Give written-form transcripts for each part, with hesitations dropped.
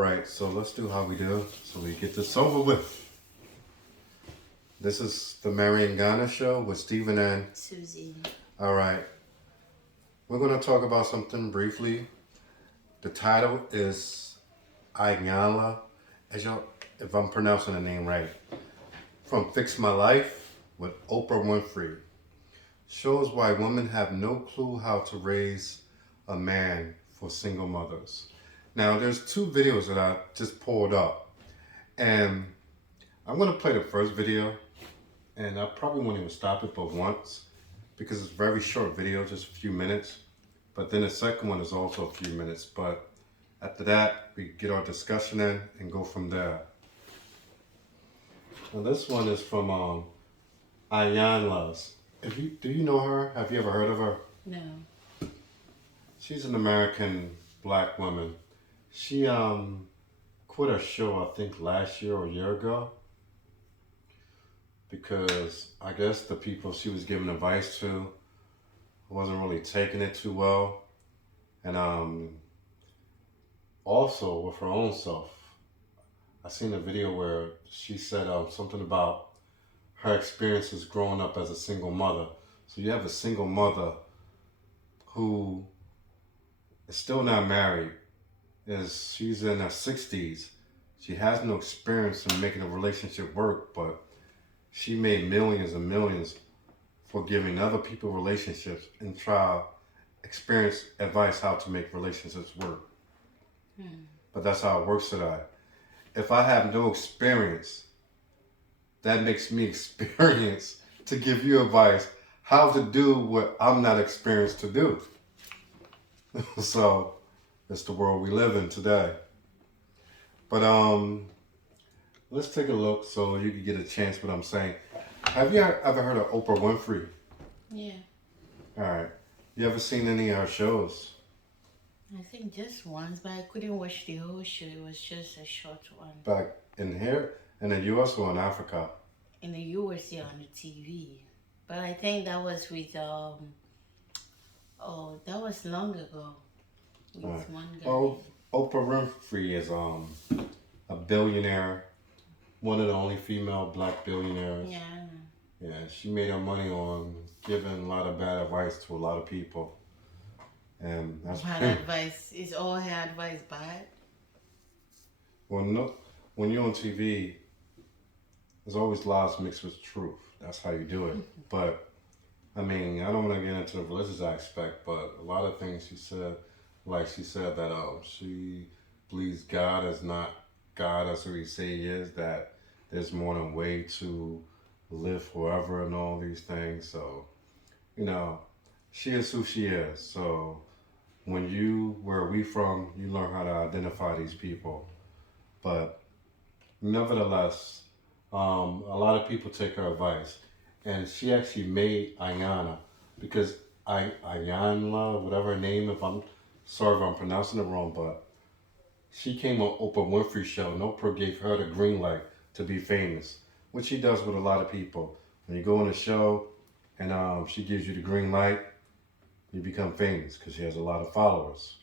Alright, so let's do how we do so we get this over with. This is the Marian Ghana show with Stephen and Susie. Alright, we're going to talk about something briefly. The title is Ayanla, if I'm pronouncing the name right, from Fix My Life with Oprah Winfrey. Shows why women have no clue how to raise a man for single mothers. Now, there's two videos that I just pulled up, and I'm going to play the first video, and I probably won't even stop it but once, because it's a very short video, just a few minutes. But then the second one is also a few minutes, but after that, we get our discussion in and go from there. Now, this one is from Ayanla's. Do you know her? Have you ever heard of her? No. She's an American black woman. She quit her show, I think, last year or a year ago, because I guess the people she was giving advice to wasn't really taking it too well. And also with her own self, I seen a video where she said something about her experiences growing up as a single mother. So you have a single mother who is still not married. She's in her 60s. She has no experience in making a relationship work, but she made millions and millions for giving other people relationships and experience advice how to make relationships work. But that's how it works today. If I have no experience, that makes me experience to give you advice how to do what I'm not experienced to do. So it's the world we live in today. But let's take a look so you can get a chance what I'm saying. Have you ever heard of Oprah Winfrey? Yeah. All right. You ever seen any of her shows? I think just once, but I couldn't watch the whole show. It was just a short one. Back in here? In the U.S. or in Africa? In the U.S., yeah, on the TV. But I think that was with, that was long ago. With one guy. Well, Oprah Winfrey is a billionaire, one of the only female black billionaires. Yeah. Yeah, she made her money on giving a lot of bad advice to a lot of people. And that's Bad advice. Is all her advice bad? Well, no, when you're on TV, there's always lies mixed with truth. That's how you do it. But, I mean, I don't want to get into the religious aspect, but a lot of things she said, like she said that she believes God is not God as we say he is, that there's more than a way to live forever and all these things. So, she is who she is. So, where we from, you learn how to identify these people. But, nevertheless, a lot of people take her advice. And she actually made Ayanla, because Ayanla, whatever her name, sorry if I'm pronouncing it wrong, but she came on Oprah Winfrey show, and Oprah gave her the green light to be famous, which she does with a lot of people. When you go on a show and she gives you the green light, you become famous because she has a lot of followers.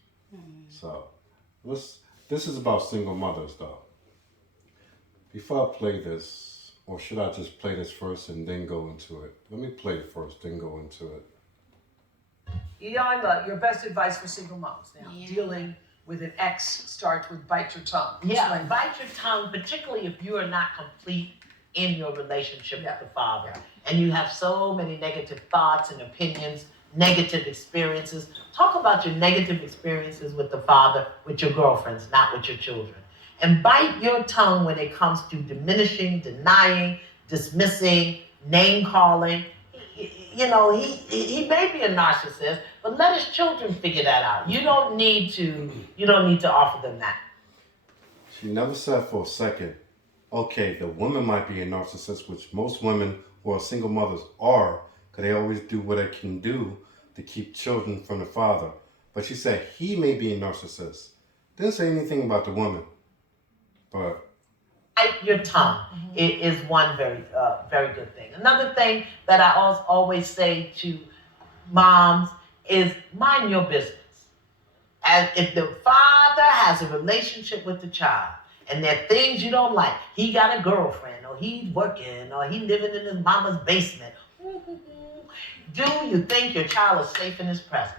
So this is about single mothers, though. Before I play this, or should I just play this first and then go into it? Let me play it first, then go into it. Ayanla, your best advice for single moms now. Yeah. Dealing with an ex starts with bite your tongue. Yeah, Explain. bite your tongue, particularly if you are not complete in your relationship Yeah. with the father. Yeah. And you have so many negative thoughts and opinions, negative experiences. Talk about your negative experiences with the father, with your girlfriends, not with your children. And bite your tongue when it comes to diminishing, denying, dismissing, name calling. He may be a narcissist, but let his children figure that out. You don't need to offer them that. She never said for a second, okay, the woman might be a narcissist, which most women who are single mothers are, because they always do what they can do to keep children from the father. But she said he may be a narcissist. Didn't say anything about the woman. But Bite your tongue is one very, very good thing. Another thing that I always say to moms is mind your business. As if the father has a relationship with the child and there are things you don't like, he got a girlfriend, or he's working, or he living in his mama's basement. Do you think your child is safe in his presence?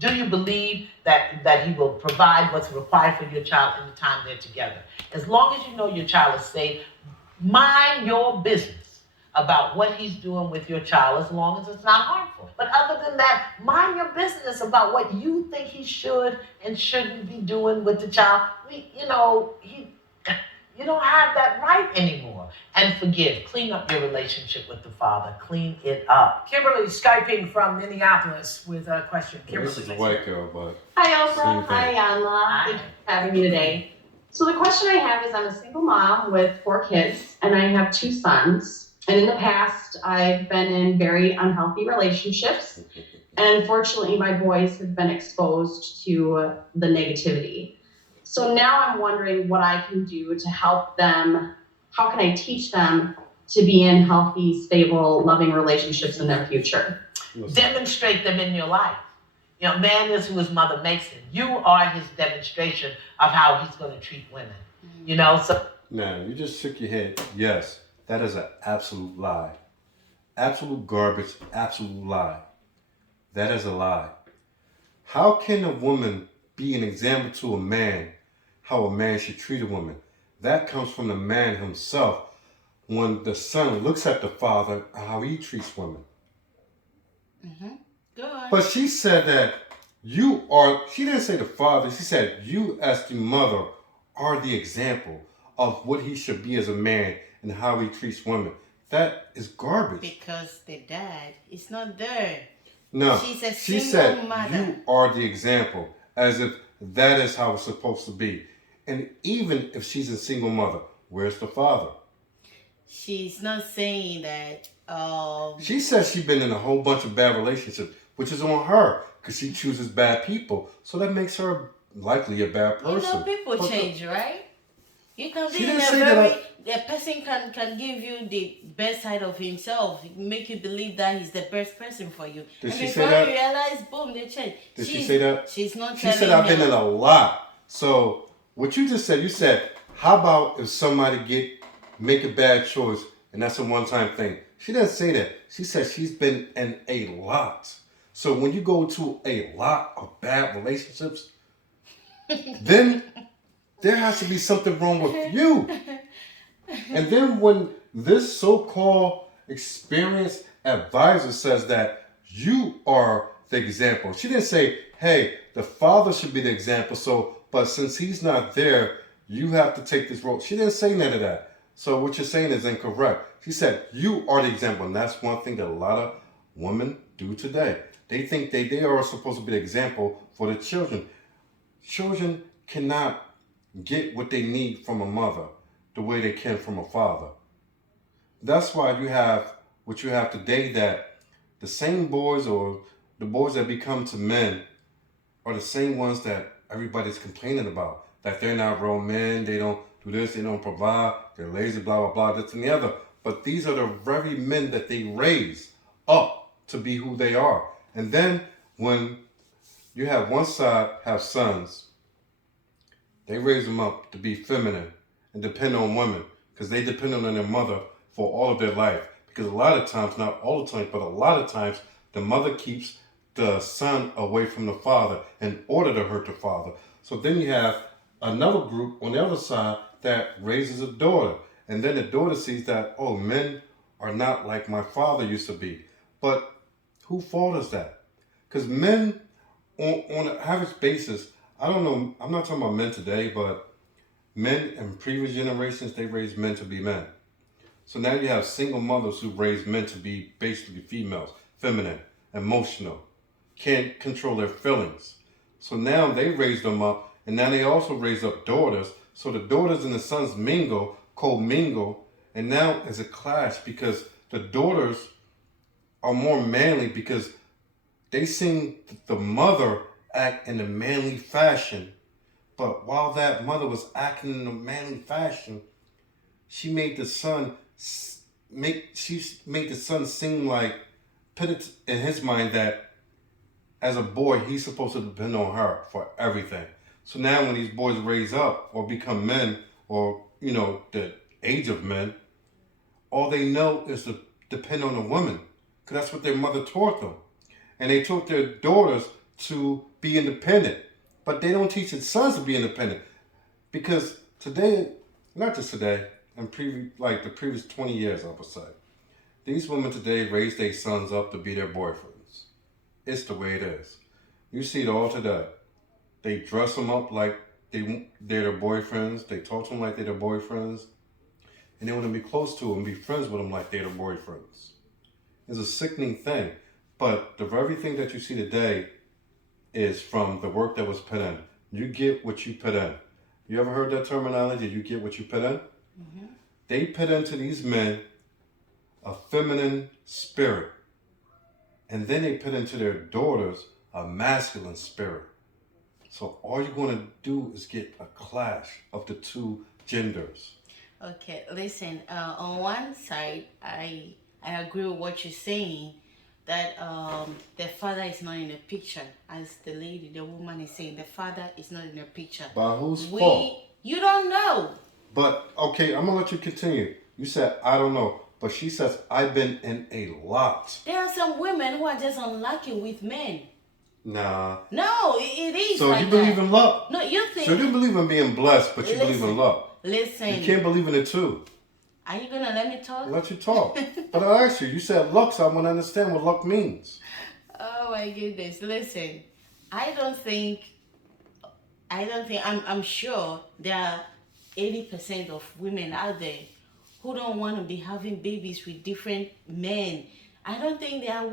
Do you believe that he will provide what's required for your child in the time they're together? As long as you know your child is safe, mind your business about what he's doing with your child, as long as it's not harmful. But other than that, mind your business about what you think he should and shouldn't be doing with the child. You don't have that right anymore. And forgive. Clean up your relationship with the father. Clean it up. Kimberly Skyping from Minneapolis with a question. Kimberly, This is a white girl, but Hi, same Oprah. thing. Hi, Yanla. Thanks for having me today. So the question I have is, I'm a single mom with 4 kids, and I have 2 sons. And in the past, I've been in very unhealthy relationships. And unfortunately, my boys have been exposed to the negativity. So now I'm wondering what I can do to help them. How can I teach them to be in healthy, stable, loving relationships in their future? Demonstrate them in your life. Man is who his mother makes him. You are his demonstration of how he's going to treat women. So Now, you just shook your head. Yes, that is an absolute lie. Absolute garbage, absolute lie. That is a lie. How can a woman be an example to a man how a man should treat a woman? That comes from the man himself when the son looks at the father and how he treats women. Go on. But she said that she didn't say the father, she said you as the mother are the example of what he should be as a man and how he treats women. That is garbage. Because the dad is not there. No, She's a she single said mother. you are the example, as if that is how it's supposed to be. And even if she's a single mother, where's the father? She's not saying that. She says she's been in a whole bunch of bad relationships, which is on her because she chooses bad people. So that makes her likely a bad person. People change, right? You can She be in didn't a say that a person can give you the best side of himself, make you believe that he's the best person for you. Did and she before say that? you realize, boom, they change. Did she say that? She's not She telling said I've been him. in a lot. So what you just said, you said, how about if somebody make a bad choice and that's a one-time thing? She didn't say that. She said she's been in a lot. So when you go to a lot of bad relationships, then there has to be something wrong with you. And then when this so-called experienced advisor says that you are the example, she didn't say, hey, the father should be the example, but since he's not there, you have to take this role. She didn't say none of that. So what you're saying is incorrect. She said, you are the example. And that's one thing that a lot of women do today. They think they are supposed to be the example for the children. Children cannot get what they need from a mother the way they can from a father. That's why you have what you have today, that the same boys or the boys that become to men are the same ones that everybody's complaining about. That they're not real men, they don't do this, they don't provide, they're lazy, blah, blah, blah, this and the other. But these are the very men that they raise up to be who they are. And then when you have one side have sons, they raise them up to be feminine and depend on women because they depend on their mother for all of their life. Because a lot of times, not all the time, but a lot of times, the mother keeps the son away from the father in order to hurt the father. So then you have another group on the other side that raises a daughter. And then the daughter sees that, oh, men are not like my father used to be. But whose fault is that? Because men, on an average basis, I don't know, I'm not talking about men today, but men in previous generations, they raised men to be men. So now you have single mothers who raise men to be basically females, feminine, emotional, can't control their feelings. So now they raise them up, and now they also raise up daughters. So the daughters and the sons co-mingle, and now it's a clash because the daughters are more manly because they seen the mother act in a manly fashion. But while that mother was acting in a manly fashion, she made the son seem like, put it in his mind that as a boy, he's supposed to depend on her for everything. So now when these boys raise up or become men or, the age of men, all they know is to depend on a woman because that's what their mother taught them. And they taught their daughters to be independent. But they don't teach their sons to be independent because today, not just today, and the previous 20 years, I would say, these women today raise their sons up to be their boyfriends. It's the way it is. You see it all today. They dress them up like they're their boyfriends. They talk to them like they're their boyfriends. And they want to be close to them, be friends with them like they're their boyfriends. It's a sickening thing. But the very thing that you see today is from the work that was put in. You get what you put in. You ever heard that terminology? You get what you put in? Mm-hmm. They put into these men a feminine spirit. And then they put into their daughters a masculine spirit. So all you're going to do is get a clash of the two genders. Okay, listen. On one side, I agree with what you're saying, that the father is not in the picture, as the woman is saying. The father is not in the picture. By whose fault? You don't know. But okay, I'm gonna let you continue. You said I don't know, but she says I've been in a lot. There are some women who are just unlucky with men. Nah. No, it is. So like you believe that. in luck? No, you think. So you believe in being blessed, but you believe in luck. Listen. You can't believe in it too. Are you gonna let me talk? I'll let you talk. But I asked you. You said luck, so I want to understand what luck means. Oh my goodness! Listen, I'm sure there are 80% of women out there who don't want to be having babies with different men. I don't think there are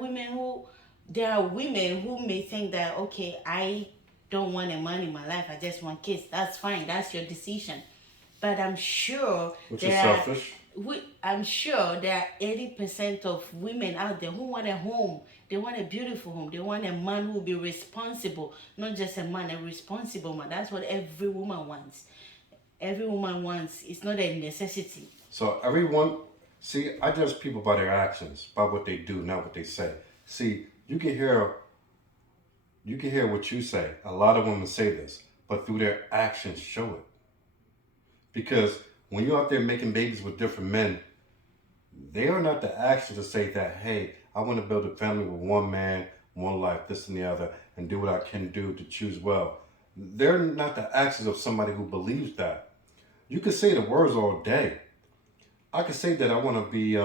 women who may think that, okay, I don't want a man in my life, I just want kids. That's fine, that's your decision. But I'm sure Which is selfish. I'm sure there are 80% of women out there who want a home. They want a beautiful home. They want a man who will be responsible. Not just a man, a responsible man. That's what every woman wants. Every woman wants. It's not a necessity. So I judge people by their actions, by what they do, not what they say. See, you can hear what you say. A lot of women say this, but through their actions show it. Because when you're out there making babies with different men, they are not the actions to say that, hey, I want to build a family with one man, one life, this and the other, and do what I can do to choose well. They're not the actions of somebody who believes that. You can say the words all day. I could say that I want to be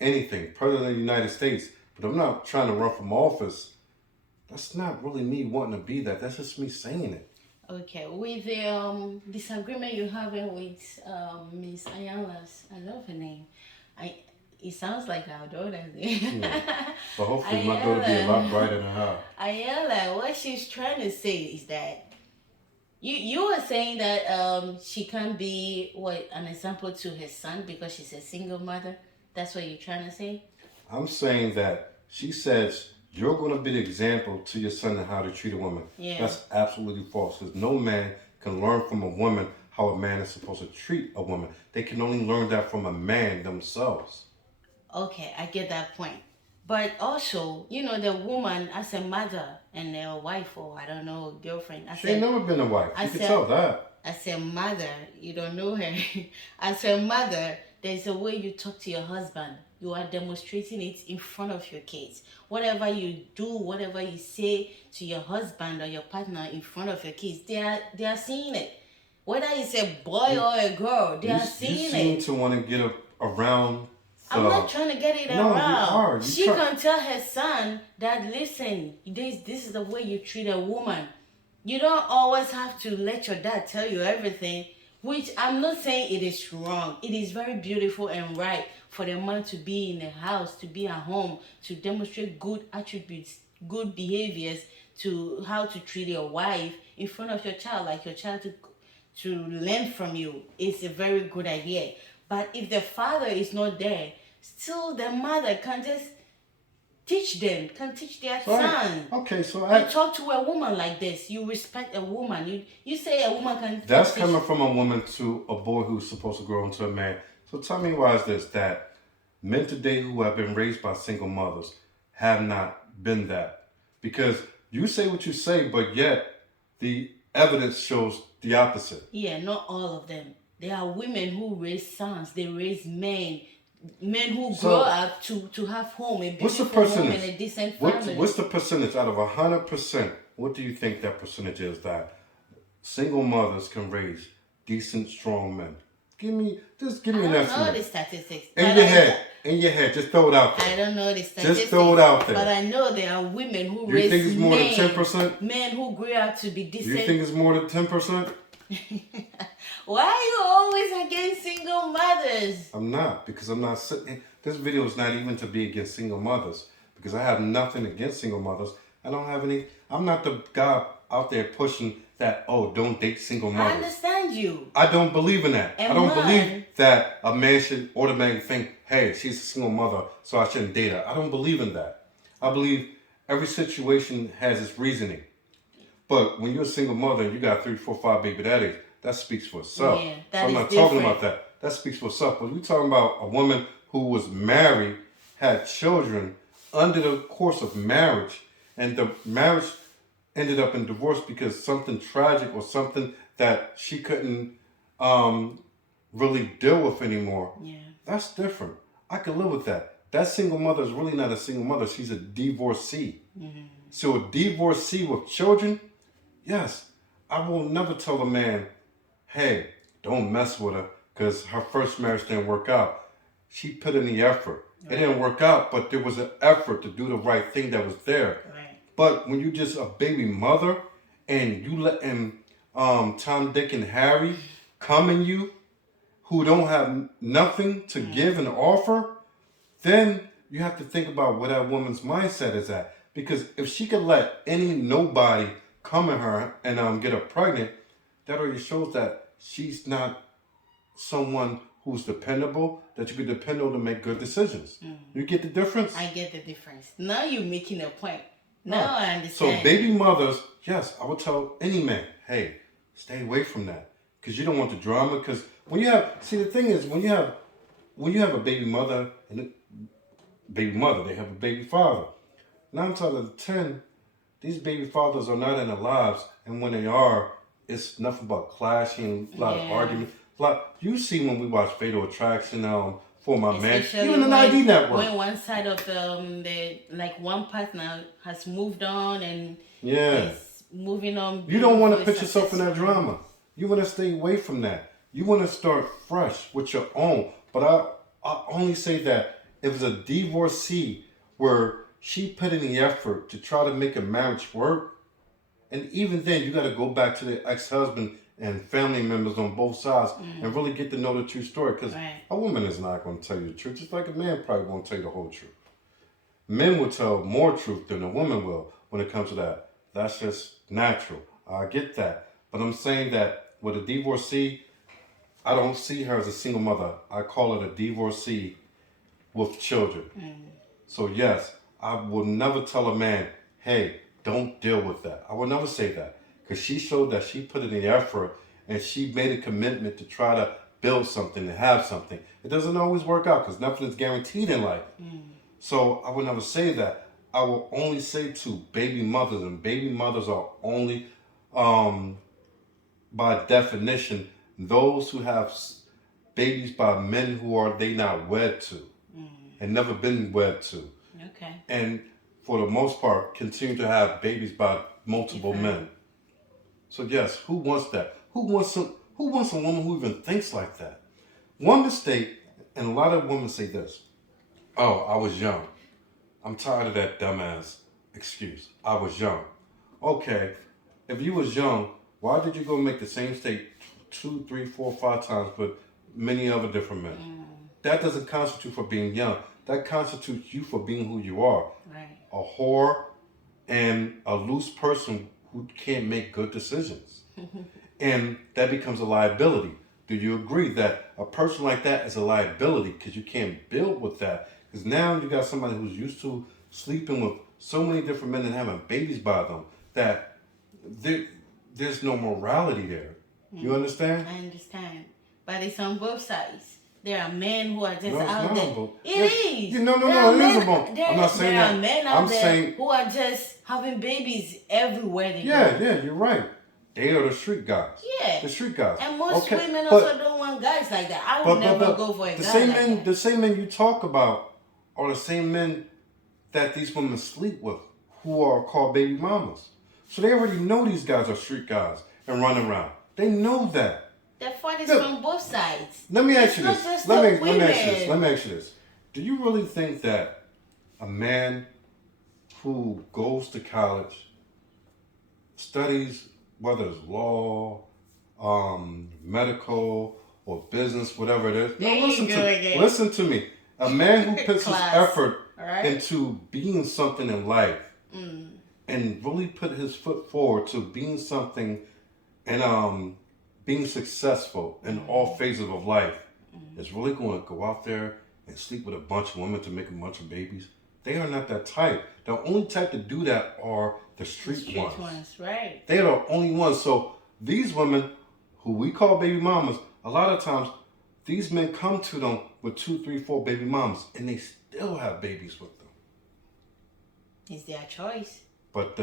anything, President of the United States, but I'm not trying to run from office. That's not really me wanting to be that. That's just me saying it. Okay, with the disagreement you're having with Miss Ayala's, I love her name. It sounds like our daughter's name. Yeah. But hopefully my daughter will be a lot brighter than her. Ayala, what she's trying to say is that you were saying that she can't be an example to her son because she's a single mother. That's what you're trying to say? I'm saying that she says you're going to be the example to your son and how to treat a woman. Yeah. That's absolutely false because no man can learn from a woman how a man is supposed to treat a woman. They can only learn that from a man themselves. Okay, I get that point. But also, the woman as a mother and a wife, or I don't know, girlfriend. She ain't never been a wife. You can tell that. As a mother, you don't know her. As a mother, there's a way you talk to your husband. You are demonstrating it in front of your kids. Whatever you do, whatever you say to your husband or your partner in front of your kids, they are seeing it. Whether it's a boy or a girl, they are seeing it. You seem to want to get around. I'm not trying to get it around. You are. She can tell her son that, listen, this is the way you treat a woman. You don't always have to let your dad tell you everything, which I'm not saying it is wrong. It is very beautiful and right for the man to be in the house, to be at home, to demonstrate good attributes, good behaviors, to how to treat your wife in front of your child, like your child to learn from you. It's a very good idea. But if the father is not there, still the mother can just teach their son. Okay, so you talk to a woman like this. You respect a woman. You say a woman can. That's coming from a woman to a boy who's supposed to grow into a man. So tell me why is this that men today who have been raised by single mothers have not been that. Because you say what you say, but yet the evidence shows the opposite. Yeah, not all of them. There are women who raise sons, they raise men, men who So, grow up to have home, a what's the beautiful home and percentage? a decent family. What's the percentage out of 100%? What do you think that percentage is that single mothers can raise decent, strong men? Give me an I don't know estimate. the statistics. In your head, just throw it out there. I don't know the statistics. Just throw it out there. But I know there are women who Do you raise think it's more than 10%? men who grew up to be Do decent. you think it's more than 10%? Why are you always against single mothers? I'm not, because I'm not sitting. This video is not even to be against single mothers, because I have nothing against single mothers. I don't have any. I'm not the guy out there pushing that. Oh, don't date single I mothers. understand you. I don't believe in that. And I don't man- believe that a man should automatically think, hey, she's a single mother, so I shouldn't date her. I don't believe in that. I believe every situation has its reasoning. But when you're a single mother and you got 3, 4, 5 baby daddies, that speaks for itself. Yeah, So that I'm is not talking different. about that. That speaks for itself. But we're talking about a woman who was married, had children under the course of marriage, and the marriage ended up in divorce because something tragic or something that she couldn't really deal with anymore. Yeah. That's different. I could live with that. That single mother is really not a single mother. She's a divorcee. So a divorcee with children, yes, I will never tell a man, hey, don't mess with her because her first marriage didn't work out. She put in the effort. It didn't work out, but there was an effort to do the right thing that was there. Right. But when you just a baby mother and you letting Tom, Dick, and Harry come in you who don't have nothing to give and offer, then you have to think about where that woman's mindset is at. Because if she could let nobody come in her and get her pregnant, that already shows that she's not someone who's dependable, that you can depend on to make good decisions. You get the difference? I get the difference. Now you're making a point. Now I So understand. baby mothers, yes, I would tell any man, hey, stay away from that. Because you don't want the drama. Because when you have, see the thing is, when you have a baby mother and a baby mother, they have a baby father. 9 times out of 10, these baby fathers are not in their lives, and when they are, it's nothing but clashing, a lot of argument. You see when we watch Fatal Attraction, For My Man, Especially even an ID network. when one side of the one partner has moved on and Yeah. is moving on. You don't want to beautifully, put yourself in that successfully. drama. You want to stay away from that. You want to start fresh with your own. But I only say that if it's a divorcee where she put in the effort to try to make a marriage work, and even then you got to go back to the ex-husband and family members on both sides and really get to know the true story. Because Right. a woman is not going to tell you the truth, just like a man probably won't tell you the whole truth. Men will tell more truth than a woman will when it comes to that. That's just natural. I get that. But I'm saying that with a divorcee, I don't see her as a single mother. I call it a divorcee with children. So yes, I will never tell a man, hey, don't deal with that. I will never say that. Because she showed that she put in the effort and she made a commitment to try to build something, to have something. It doesn't always work out because nothing is guaranteed in life. So I would never say that. I will only say to baby mothers, and baby mothers are only, by definition, those who have babies by men who are they not wed to and never been wed to. Okay. And for the most part, continue to have babies by multiple men. So yes, who wants that? Who wants a woman who even thinks like that? One mistake, and a lot of women say this, oh, I was young. I'm tired of that dumbass excuse. I was young. Okay, if you was young, why did you go make the same mistake 2, 3, 4, 5 times with many other different men? That doesn't constitute for being young. That constitutes you for being who you are. Right. A whore and a loose person who can't make good decisions. And that becomes a liability. Do you agree that a person like that is a liability because you can't build with that? Because now you got somebody who's used to sleeping with so many different men and having babies by them that there's no morality there. You understand? I understand. But it's on both sides. There are men who are just No, it's out not there. humble. It is. Yeah, no, There are it is men- a bump. There, I'm not saying there that. are men out I'm there saying, who are just having babies everywhere they yeah, go. yeah, you're right. They are the street guys. Yeah. The street guys. And most Okay, women but- also don't want guys like that. I would never go for a the guy same like men, that. the same men you talk about are the same men that these women sleep with, who are called baby mamas. So they already know these guys are street guys and run around. They know that. The fight is Look, from both sides. Let me ask It's you not this. just Let the me ask you this. women. Let me ask you this. Do you really think that a man who goes to college, studies whether it's law, medical, or business, whatever it is? There you go again. Listen to me. A man who puts his Class. effort Alright. into being something in life and really put his foot forward to being something and being successful in all phases of life is really going to go out there and sleep with a bunch of women to make a bunch of babies. They are not that type. The only type to do that are the street ones. Right. They are the only ones. So these women, who we call baby mamas, a lot of times these men come to them with 2, 3, 4 baby mamas, and they still have babies with them. It's their choice. But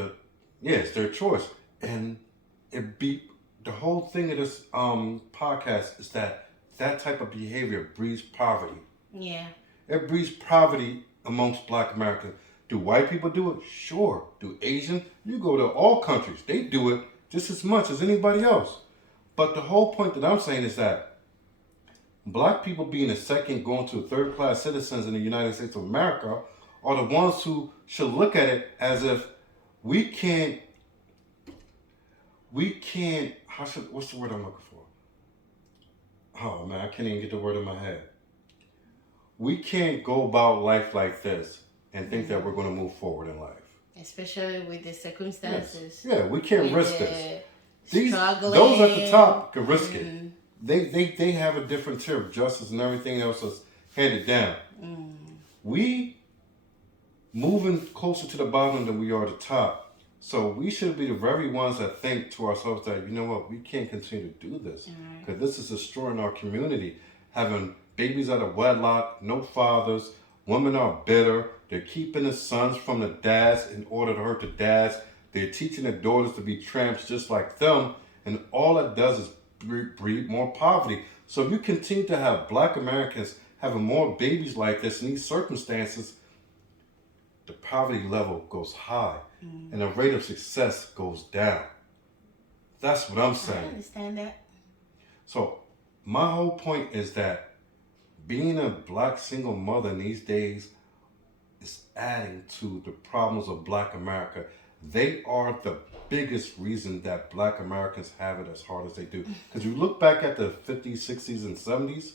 it's their choice, and the whole thing of this podcast is that type of behavior breeds poverty. Yeah. It breeds poverty amongst Black Americans. Do white people do it? Sure. Do Asian? You go to all countries, they do it just as much as anybody else. But the whole point that I'm saying is that Black people being the second, going to third class citizens in the United States of America are the ones who should look at it as if we can't, what's the word I'm looking for? Oh man, I can't even get the word in my head. We can't go about life like this and think that we're going to move forward in life. Especially with the circumstances. Yes. Yeah, we can't With risk the this. struggling. Those at the top can risk it. They have a different tier of justice and everything else is handed down. We moving closer to the bottom than we are the top. So we should be the very ones that think to ourselves that, you know what, we can't continue to do this. Because this is destroying our community. Having babies out of wedlock, no fathers, women are bitter. They're keeping the sons from the dads in order to hurt the dads. They're teaching their daughters to be tramps just like them. And all it does is breed more poverty. So if you continue to have Black Americans having more babies like this in these circumstances, the poverty level goes high and the rate of success goes down. That's what I'm saying. I understand that. So my whole point is that being a Black single mother in these days is adding to the problems of Black America. They are the biggest reason that Black Americans have it as hard as they do. Because you look back at the 50s, 60s, and 70s,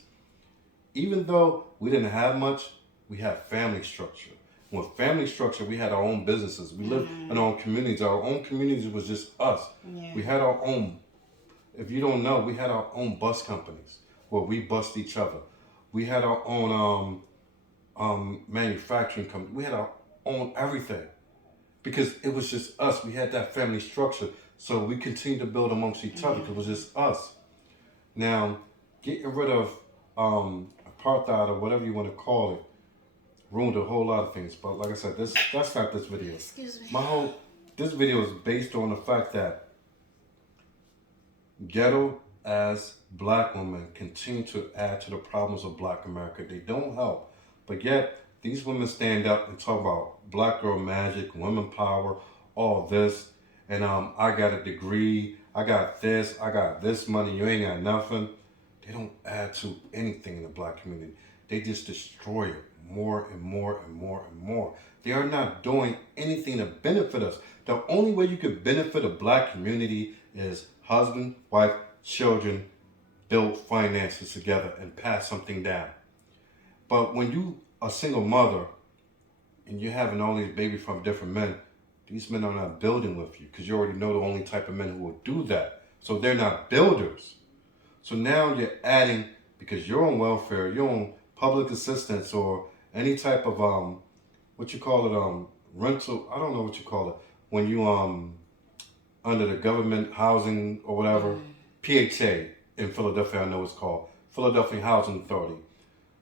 even though we didn't have much, we had family structure. With family structure, we had our own businesses. We lived in our own communities. Our own communities was just us. Yeah. We had our own, if you don't know, we had our own bus companies where we bussed each other. We had our own manufacturing company. We had our own everything because it was just us. We had that family structure. So we continued to build amongst each other because it was just us. Now, getting rid of apartheid or whatever you want to call it ruined a whole lot of things. But like I said, that's not this video. Excuse me. This video is based on the fact that ghetto as Black women continue to add to the problems of Black America. They don't help. But yet, these women stand up and talk about Black girl magic, women power, all this. And I got a degree, I got this money, you ain't got nothing. They don't add to anything in the Black community. They just destroy it more and more and more and more. They are not doing anything to benefit us. The only way you could benefit a Black community is husband, wife, children, build finances together and pass something down. But when you are a single mother and you're having all these babies from different men, these men are not building with you because you already know the only type of men who will do that. So they're not builders. So now you're adding, because you're on welfare, you're on public assistance or any type of what you call it, rental, I don't know what you call it, when you under the government housing or whatever, PHA in Philadelphia, I know it's called Philadelphia Housing Authority.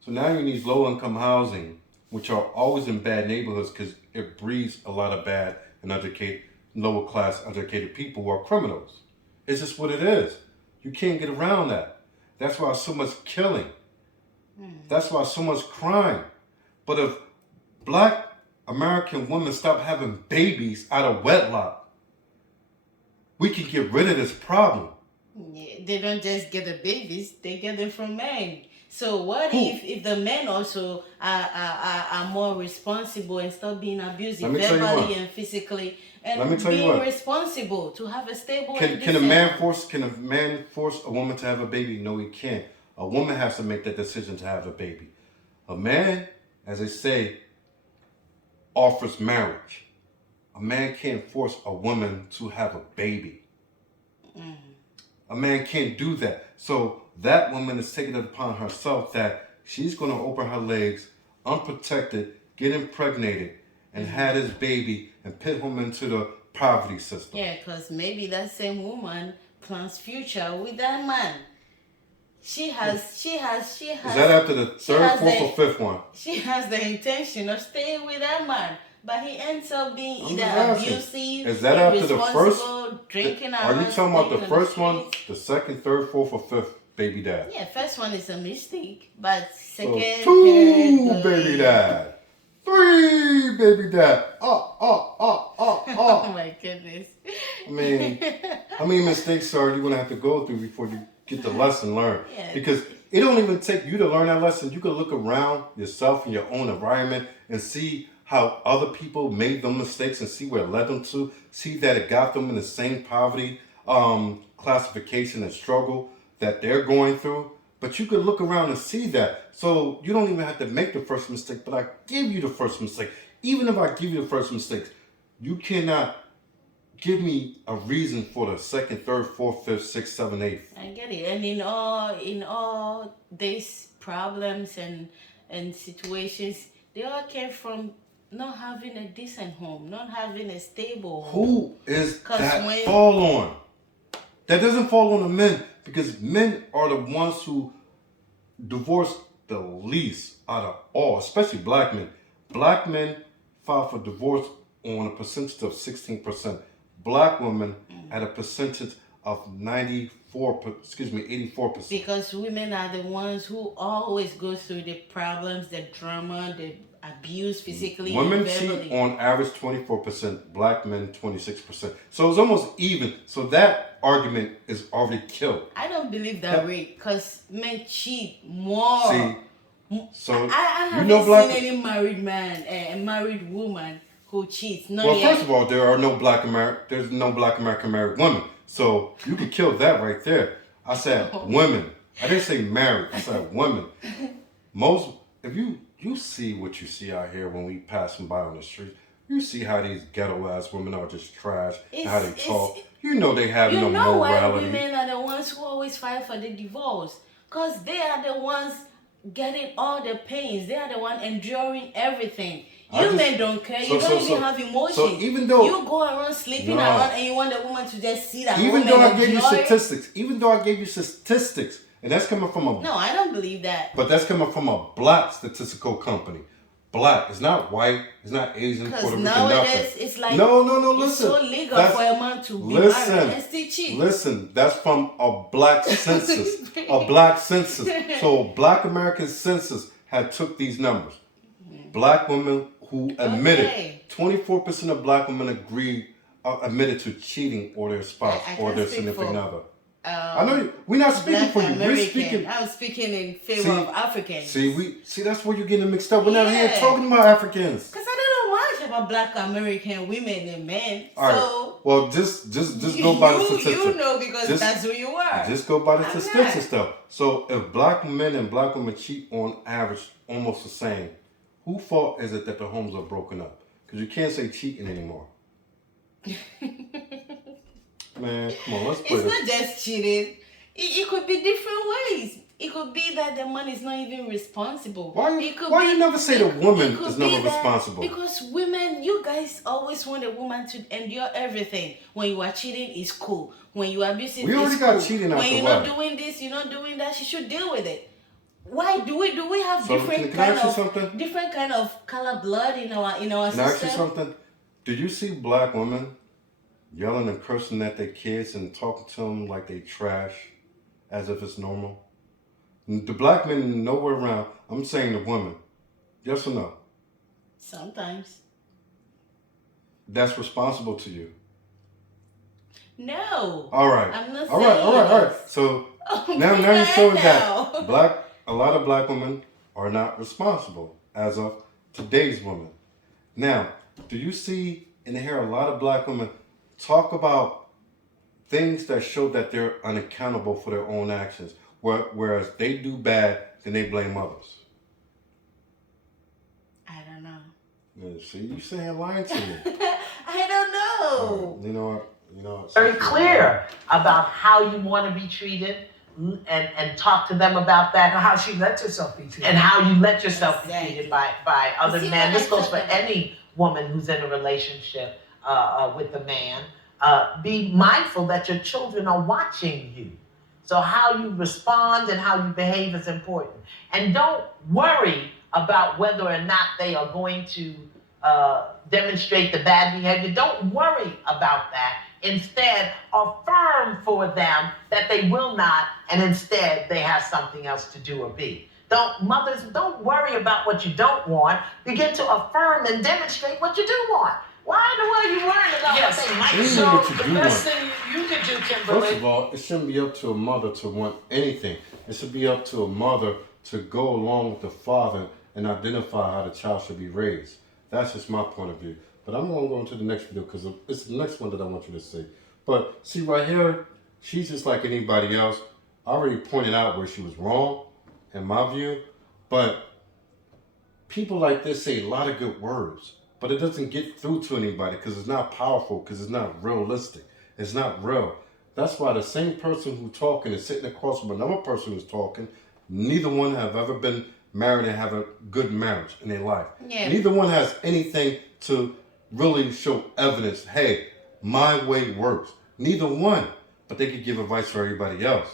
So now you need low-income housing, which are always in bad neighborhoods because it breeds a lot of bad and lower-class, educated people who are criminals. It's just what it is. You can't get around that. That's why so much killing. That's why so much crime. But if black American women stop having babies out of wedlock, we can get rid of this problem. Yeah, they don't just get the babies; they get them from men. So what Who? if the men also are more responsible and stop being abusive Let me tell you verbally what. and physically, Let me and tell you being what. responsible to have a stable and Can a decent man home? force a woman to have a baby? No, he can't. A woman has to make that decision to have a baby. A man, as they say, offers marriage. A man can't force a woman to have a baby. A man can't do that. So that woman is taking it upon herself that she's going to open her legs, unprotected, get impregnated, and have this baby and put him into the poverty system. Yeah, because maybe that same woman plans future with that man. She has. Is that after the she third, has fourth, or fifth one? She has the intention of staying with that man, but he ends up being I'm either just asking. abusive, Is that after the first? irresponsible, drinking Are you around, talking about the staying on first one, streets. the second, third, fourth, or fifth baby dad? Yeah, first one is a mistake, but So second, two third, baby dad, three baby dad. Oh my goodness. I mean, how many mistakes are you gonna have to go through before you get the lesson learned? Yeah. Because it don't even take you to learn that lesson. You can look around yourself in your own environment and see how other people made them mistakes and see where it led them to. See that it got them in the same poverty classification and struggle that they're going through. But you could look around and see that. So you don't even have to make the first mistake, but I give you the first mistake. Even if I give you the first mistake, you cannot give me a reason for the second, third, fourth, fifth, sixth, seventh, eighth. I get it. And in all these problems and situations, they all came from not having a decent home, not having a stable home. Who is 'Cause that when- fall on? That doesn't fall on the men because men are the ones who divorce the least out of all, especially black men. Black men file for divorce on a percentage of 16%. Black women at a percentage of 84%. Because women are the ones who always go through the problems, the drama, the abuse physically Women and cheat verbally. on average 24%, black men 26%. So it's almost even. So that argument is already killed. I don't believe that way because men cheat more. See, so I haven't black. seen any married man, a married woman who cheats. Not Well, yet. first of all, there's no black American married women. So you could kill that right there. I said women. I didn't say married. I said women. If you see what you see out here when we passing by on the street, you see how these ghetto ass women are just trash and how they talk. You know they have You no know why morality. women are the ones who always fight for the divorce? Because they are the ones getting all the pains. They are the one enduring everything. You men don't care. You don't even have emotions. So even though you go around sleeping No. around and you want the woman to just sit at even home though and I gave you enjoy it. statistics, and that's coming from a No, I don't believe that. but that's coming from a black statistical company. Black. It's not white. It's not Asian. Because Puerto Rican. nowadays Nothing. it's like No. it's Listen. so legal That's- for a man to be listen. married and still cheat. Listen. That's from a black census. A black census. So black American census had took these numbers. Black women who admitted Okay. 24% of black women admitted to cheating or their spouse I or can't their speak significant for, other. I know you. We're not speaking Black for you. We're American. speaking. I'm speaking in favor See- of Africans. See, that's where you're getting mixed up. We're not here Yeah. talking about Africans. Because I don't know much about Black American women and men. All right. So Well, just go by the statistics. you know because Just- that's who you are. Just go by the I'm statistics not. stuff. So if black men and black women cheat on average almost the same, whose fault is it that the homes are broken up? Because you can't say cheating anymore. Man, come on, let's play It's this. not just cheating. It could be different ways. It could be that the man is not even responsible. Why It could you never say the woman it could is be never that- responsible? Because women, you guys always want a woman to endure everything. When you are cheating, it's cool. When you are abusive, We already it's got cool. cheating out When the you're way. not doing this, you're not doing that, she should deal with it. Why do we have So can I ask you something? different kind of color blood in our Can I ask you system? something? Do you see black women yelling and cursing at their kids and talking to them like they trash, as if it's normal? The black men nowhere around. I'm saying the women. Yes or no? Sometimes. That's responsible to you. No. All right. I'm not All right. saying All right. All right. this. So Oh, now bring you're that showing now. that a lot of black women are not responsible as of today's women. Now, do you see and hear a lot of black women talk about things that show that they're unaccountable for their own actions, whereas they do bad, then they blame others? I don't know. Yeah, see, you saying lying to me. I don't know. You know what? Very clear about how you want to be treated, and talk to them about that. How she let herself be treated. And how you let yourself be Exactly. treated by other See men. what This I goes said for about- any woman who's in a relationship with a man. Be mindful that your children are watching you. So how you respond and how you behave is important. And don't worry about whether or not they are going to demonstrate the bad behavior. Don't worry about that. Instead, affirm for them that they will not, and instead they have something else to do or be. Mothers, don't worry about what you don't want. Begin to affirm and demonstrate what you do want. Why in the world are you worrying about Yes. what they might You do? know So what you the do best want. thing you could do, First Kimberly. of all, it shouldn't be up to a mother to want anything. It should be up to a mother to go along with the father and identify how the child should be raised. That's just my point of view. But I'm going to go into the next video because it's the next one that I want you to see. But see right here, she's just like anybody else. I already pointed out where she was wrong, in my view. But people like this say a lot of good words, but it doesn't get through to anybody because it's not powerful, because it's not realistic. It's not real. That's why the same person who's talking is sitting across from another person who's talking. Neither one have ever been married and have a good marriage in their life. Yeah. Neither one has anything to really show evidence, hey, my way works. Neither one. But they could give advice for everybody else.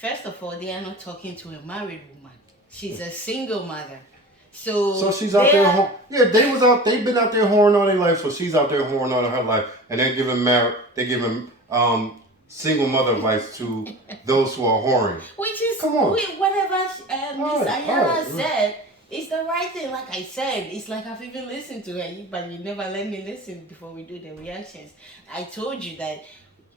First of all, they are not talking to a married woman. She's a single mother. So she's out there. They've been out there whoring all their life. So she's out there whoring all her life, and they're giving single mother advice to those who are whoring. Which is Come on. whatever Miss Right, Ayala right. said. It's the right thing. Like I said, it's like I've even listened to her, but you never let me listen before we do the reactions. I told you that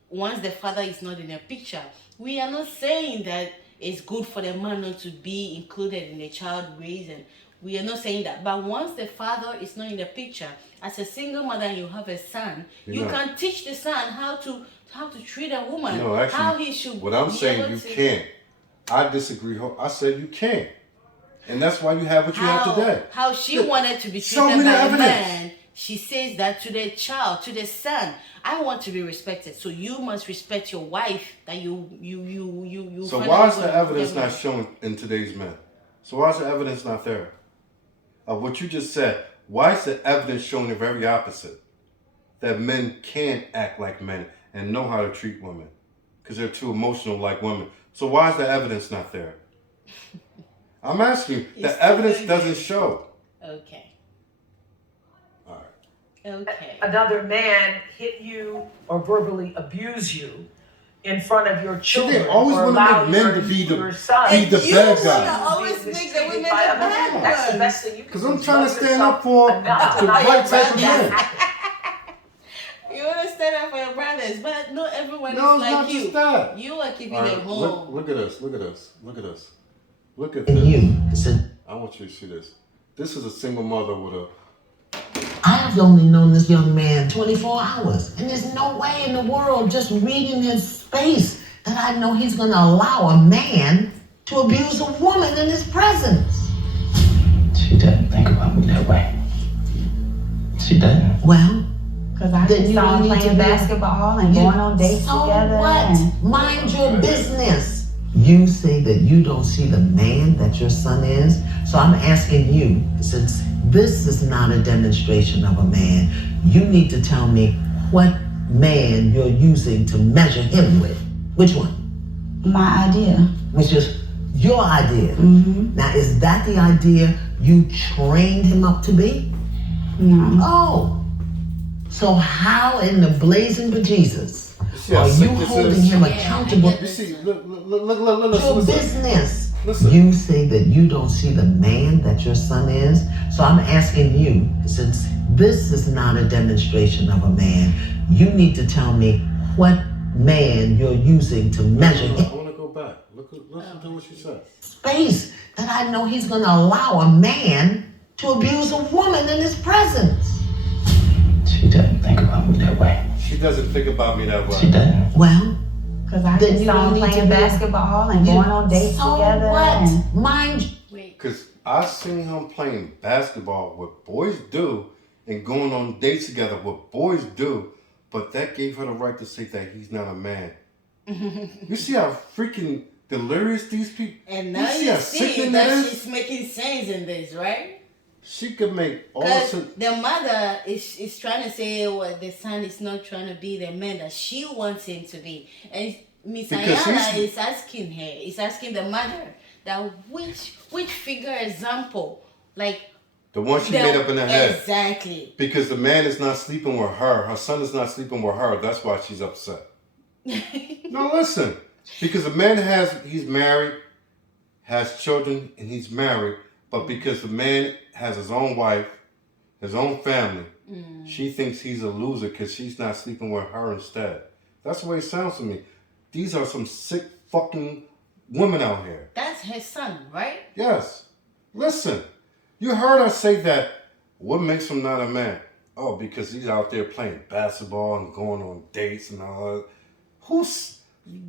once the father is not in the picture, we are not saying that it's good for the man not to be included in the child raising. We are not saying that. But once the father is not in the picture, as a single mother and you have a son, you can teach the son how to treat a woman. No, actually, how he should what I'm be saying, able you to- can't. I disagree. I said you can't. And that's why you have what you have today. How she Look, wanted to be show treated me the by a evidence. man. She says that to the child, to the son. I want to be respected, so you must respect your wife. That you. So finally why is go the to evidence get not married. shown in today's men? So why is the evidence not there? Of what you just said, why is the evidence showing the very opposite? That men can act like men and know how to treat women. Because they're too emotional like women. So why is the evidence not there? I'm asking you. It's The evidence still doesn't there. show. Okay. All right. Okay. Another man hit you or verbally abuse you in front of your See, children. they always or want to allow make men your- to be your the son be the You bad wanna guy. always be make the women mistreated the by other bad men. That's the ones. best thing you can Because do. I'm trying to Love stand up for enough to the not right let type of that man. happen. You want to stand up for your brothers, but not everyone No, is it's like not you. just that. You are keeping All right, them home. look at us. Look at us. Look at us. Look at And this. you. Listen, I want you to see this. This is a single mother with a. I've only known this young man 24 hours, and there's no way in the world, just reading his space, that I know he's going to allow a man to abuse a woman in his presence. She doesn't think about me that way. She doesn't. Well, Because I Then just you saw don't them need to playing be- basketball and going on dates so together. what? And Mind your business. You say that you don't see the man that your son is, so I'm asking you, since this is not a demonstration of a man, you need to tell me what man you're using to measure him with. Which one? my idea. Which is your idea. Mm-hmm. Now, is that the idea you trained him up to be? No. Oh. So how in the blazing bejesus see how are you sick this holding is? him Yeah, accountable I get You this. see, look, your listen. business? Listen. You say that you don't see the man that your son is. So I'm asking you, since this is not a demonstration of a man, you need to tell me what man you're using to measure I his want to go back. Listen to what she said. space that I know he's going to allow a man to abuse a woman in his presence. She doesn't think about me that way. She doesn't think about me that way. She doesn't. Well, Because I then just you saw don't them need to playing be- basketball and going on dates so together. what? And Mind you. Wait. Because I seen him playing basketball, what boys do, and going on dates together, what boys do, but that gave her the right to say that he's not a man. You see how freaking delirious these people. And now see you how see sickening that that is? she's making sense in this, right? She could make all Because sense. the mother is trying to say, well, the son is not trying to be the man that she wants him to be. And Miss Because Ayala he's- is asking her, is asking the mother, that which figure example, like The one she made up in her head. Exactly. Because the man is not sleeping with her son is not sleeping with her, that's why she's upset. No, listen. Because the man he's married, has children, and he's married, but because the man has his own wife, his own family, she thinks he's a loser because she's not sleeping with her instead. That's the way it sounds to me. These are some sick fucking women out here. That's her son, right? Yes. Listen, you heard her say that. What makes him not a man? Oh, because he's out there playing basketball and going on dates and all that.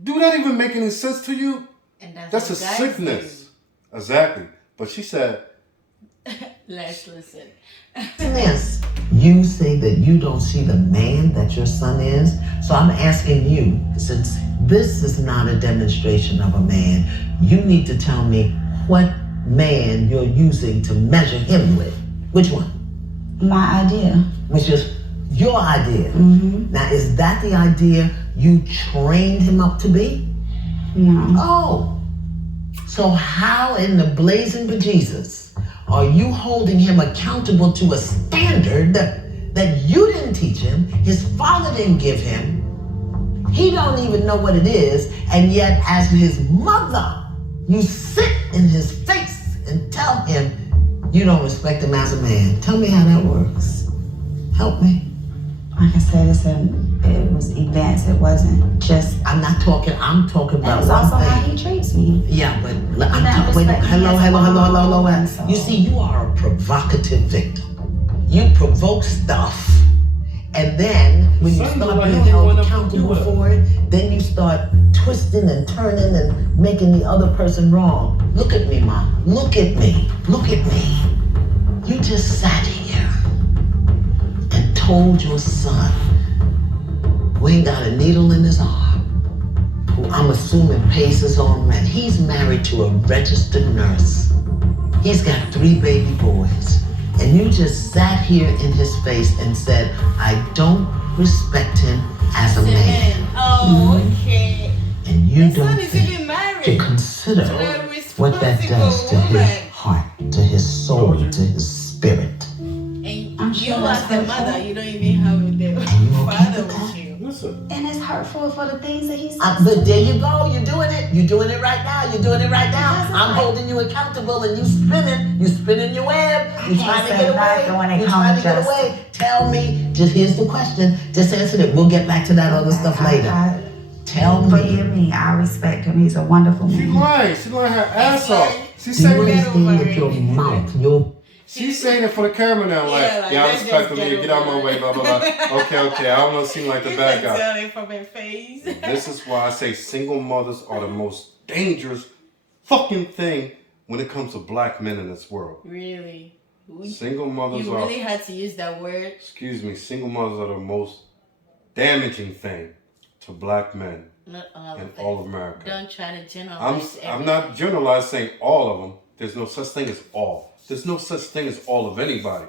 Do that even make any sense to you? And That's a what guys sickness. Exactly. But she said, do. Let's listen. This. You say that you don't see the man that your son is. So I'm asking you, since this is not a demonstration of a man, you need to tell me what man you're using to measure him with. Which one? my idea. Which is your idea. Mm-hmm. Now, is that the idea you trained him up to be? No. Oh. So how in the blazing bejesus are you holding him accountable to a standard that you didn't teach him, his father didn't give him, he don't even know what it is, and yet as his mother, you sit in his face and tell him you don't respect him as a man. Tell me how that works. Help me. Like I said, it was events. It wasn't just. I'm talking That about was one also how thing. he treats me. Yeah, but I'm not talking. respecting Hello. me as a woman, so- You see, you are a provocative victim. You provoke stuff, and then when you Son, start like, being you held wanna accountable do it. for it, then you start twisting and turning and making the other person wrong. Look at me, Mom. Look at me. Look at me. You just sat here and told your son, who ain't got a needle in his arm, who I'm assuming pays his own rent. He's married to a registered nurse. He's got 3 baby boys. And you just sat here in his face and said, I don't respect him as a man. Oh, okay. And you The don't son is think even married. to consider To a what that does to responsible his woman. heart, to his soul, to his spirit. And I'm you sure as that's the hurtful. mother, you don't even have the you okay father with that? with you. listen. And it's hurtful for the things that he says. But there you go. You're doing it. You're doing it right now. You're doing it right now. That's I'm right. holding you accountable, and you spinning. You spinning your web. You can't trying to say get nothing when away. it You comes trying to to get justice. away. Tell me. Just here's the question. Just answer it. We'll get back to that other stuff later. Tell me. Forgive me. I respect him. He's a wonderful She man. lying. She lying her ass lying. off. She Do you saying understand that your mouth, She's saying it for the camera now, like, Yeah, like, yeah, I let's respect just him, get you get out my over way, it. blah, blah, blah. Okay, I don't want to seem like the You bad can guy. tell it from her face. This is why I say single mothers are the most dangerous fucking thing when it comes to black men in this world. Really? Single mothers You are, really had to use that word? excuse me, single mothers are the most damaging thing to black men Not all in of them. all of America. Don't try to I'm generalize not generalizing saying all of them. There's no such thing as all. There's no such thing as all of anybody.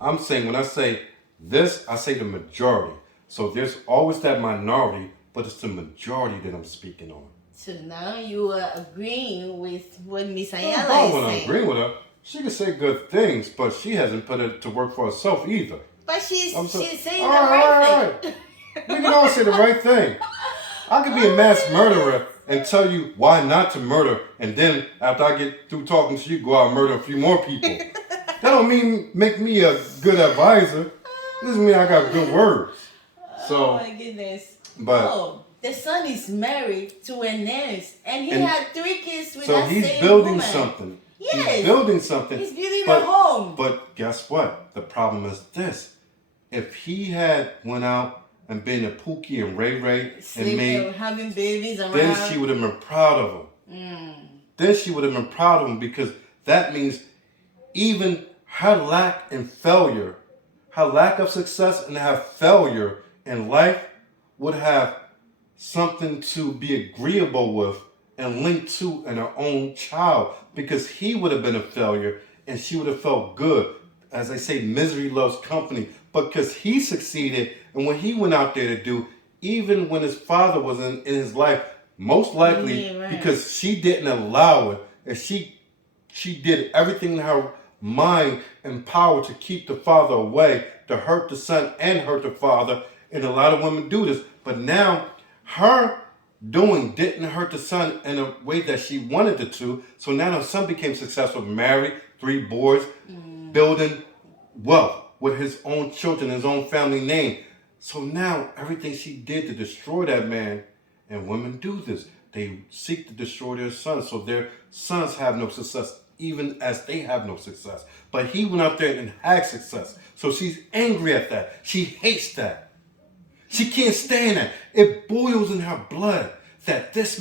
I'm saying when I say this, I say the majority. So there's always that minority, but it's the majority that I'm speaking on. So now you are agreeing with what Miss I Ayala don't is want to saying. agree with her. She can say good things, but she hasn't put it to work for herself either. But she's saying All the right thing. We can all say the right thing. I could be a mass murderer and tell you why not to murder, and then after I get through talking to you, go out and murder a few more people. That don't mean make me a good advisor. This means I got good words. So, Oh my goodness. but the son is married to a nurse, and he And- had 3 kids with so that he's same building woman. something. Yes. He's building something. He's building but, a home. But guess what? The problem is this: if he had went out and been a Pookie and Ray Ray and Sleeping, having babies around. then she would have been proud of him. Then she would have been proud of him, because that means even her lack and failure, her lack of success and her failure in life would have something to be agreeable with and linked to in her own child, because he would have been a failure and she would have felt good. As I say, misery loves company. But because he succeeded and what he went out there to do, even when his father was in his life, most likely Yeah, right. because she didn't allow it, and she did everything in her mind and power to keep the father away, to hurt the son and hurt the father. And a lot of women do this. But now her doing didn't hurt the son in a way that she wanted it to. So now her son became successful, married, 3 boys, building wealth with his own children, his own family name. So now everything she did to destroy that man, and women do this, they seek to destroy their sons, so their sons have no success, even as they have no success. But he went out there and had success. So she's angry at that. She hates that. She can't stand that. It boils in her blood that this